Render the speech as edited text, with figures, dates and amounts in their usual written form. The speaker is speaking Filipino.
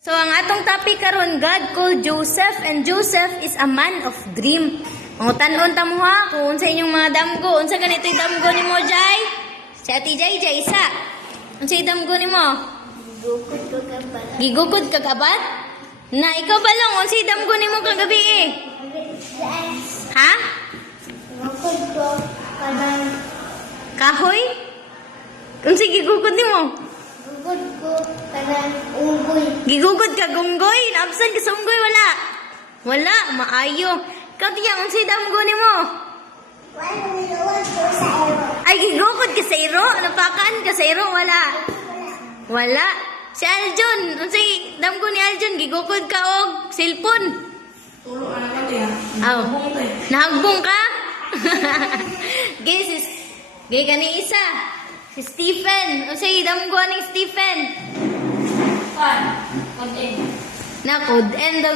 So ang atong topic karon, God called Joseph and Joseph is a man of dream. Mangutan-on ta mo ha kung unsa inyong mga damgo, unsa ganito'y damgo nimo Jay? Si Ate Jay isa. Unsa damgo nimo? Gigukod ka kabat? Na ikaw ba lang unsa damgo nimo kagabi eh? Ha? Kahoy? Unsa gigukod nimo? Gigugod ka gunggoy? Naabsan ka sa unggoy? Wala. Wala. Maayo. Katiya, kung si damgo ni mo. Ay, gigugod ka sa iro? Napakaan ka sa iro? Wala. Wala. Si Aljon. Kung si damgo ni Aljon, gigugod ka og cellphone. Turo na naman yan. Oh. Nahagbong ka? Guys, gay ka ni isa. Si Stephen. O siya, damgo ni Stephen. Fun. Content. Na, code end daw